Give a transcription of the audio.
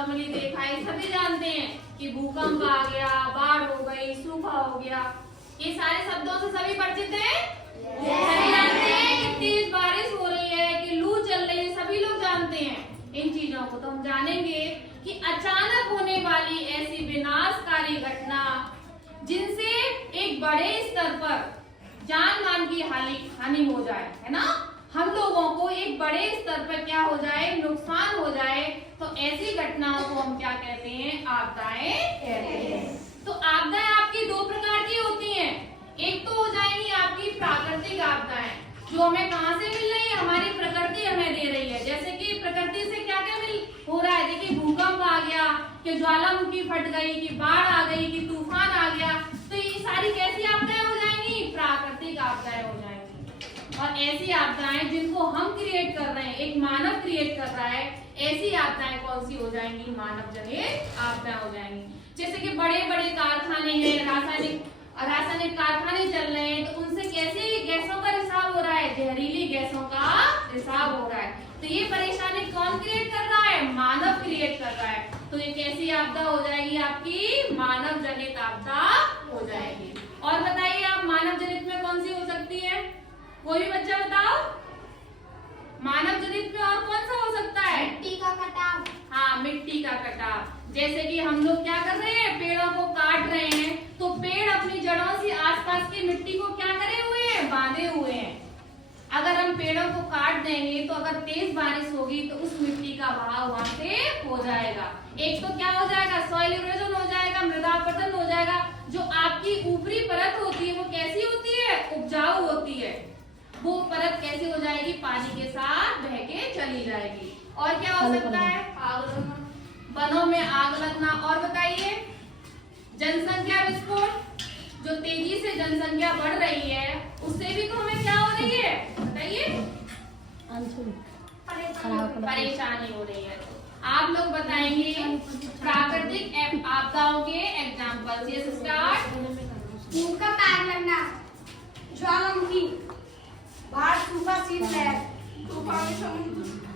Normally देखा है, सभी जानते हैं कि भूकंप आ गया, बाढ़ हो गई, सूखा हो गया, ये सारे शब्दों से सभी परिचित हैं। सभी जानते हैं कि तेज बारिश हो रही है, कि लू चल रही है, सभी लोग जानते हैं इन चीजों को। तो हम जानेंगे कि अचानक होने वाली ऐसी विनाशकारी घटना जिनसे एक बड़े स्तर पर जान माल की हानि हो जाए, है ना, हम लोगों को एक बड़े स्तर पर क्या हो जाए, नुकसान हो जाए, तो ऐसी घटनाओं को हम क्या कहते हैं, आपदाएं कहते हैं। तो आपदाएं आपकी दो प्रकार की होती हैं। एक तो हो जाएंगी आपकी प्राकृतिक आपदाएं, जो हमें कहां से मिल रही है, हमारी प्रकृति हमें दे रही है। जैसे कि प्रकृति से क्या क्या मिल हो रहा है, देखिए भूकंप आ गया, कि ज्वालामुखी फट गई, कि बाढ़ आ गई, कि तूफान आ गया, तो ये सारी कैसी आपदाएं हो जाएंगी, प्राकृतिक आपदाएं हो जाएंगी। और ऐसी आपदाएं जिनको हम क्रिएट कर रहे हैं, एक मानव क्रिएट कर रहा है, ऐसी आपदाएं कौन सी हो जाएंगी, मानव जनित आपदाएं हो जाएंगी। जैसे कि बड़े बड़े कारखाने हैं, रासायनिक कारखाने चल रहे हैं, तो उनसे कैसे गैसों का रिसाव हो रहा है, जहरीली गैसों का रिसाव हो रहा है। तो ये परेशानी कौन क्रिएट कर रहा है, मानव क्रिएट कर रहा है। तो ये कैसी आपदा हो जाएगी, आपकी मानव जनित आपदा हो जाएगी। और बताइए आप, मानव जनित में कौन सी हो सकती है, कोई भी बच्चा बताओ, मानव जनित में और कौन सा हो सकता है, मिट्टी का कटाव। हाँ, मिट्टी का कटाव। जैसे कि हम लोग क्या कर रहे हैं, पेड़ों को काट रहे हैं, तो पेड़ अपनी जड़ों से आसपास की मिट्टी को क्या करे हुए हैं, बांधे हुए हैं। अगर हम पेड़ों को काट देंगे तो अगर तेज बारिश होगी तो उस मिट्टी का बहाव वहां से हो जाएगा। एक तो क्या हो जाएगा, सॉइल इरोजन हो जाएगा, मृदा अपरदन हो जाएगा। जो आपकी ऊपरी परत होती है वो कैसी होती है, उपजाऊ होती है, वो परत कैसी हो जाएगी, पानी के साथ बह के चली जाएगी। और क्या हो सकता है, आग लगना, वनों में आग लगना। और बताइए, जनसंख्या विस्फोट, जो तेजी से जनसंख्या बढ़ रही है उससे भी तो हमें क्या हो रही है, बताइए, परेशानी हो रही है। आप लोग बताएंगे प्राकृतिक आपदाओं के एग्जाम्पल्स। ये स्टार्ट, भूकंप, आग लगना, ज्वालामुखी, बाढ़, सूखा, शीतलहर, तूफान, समुद्र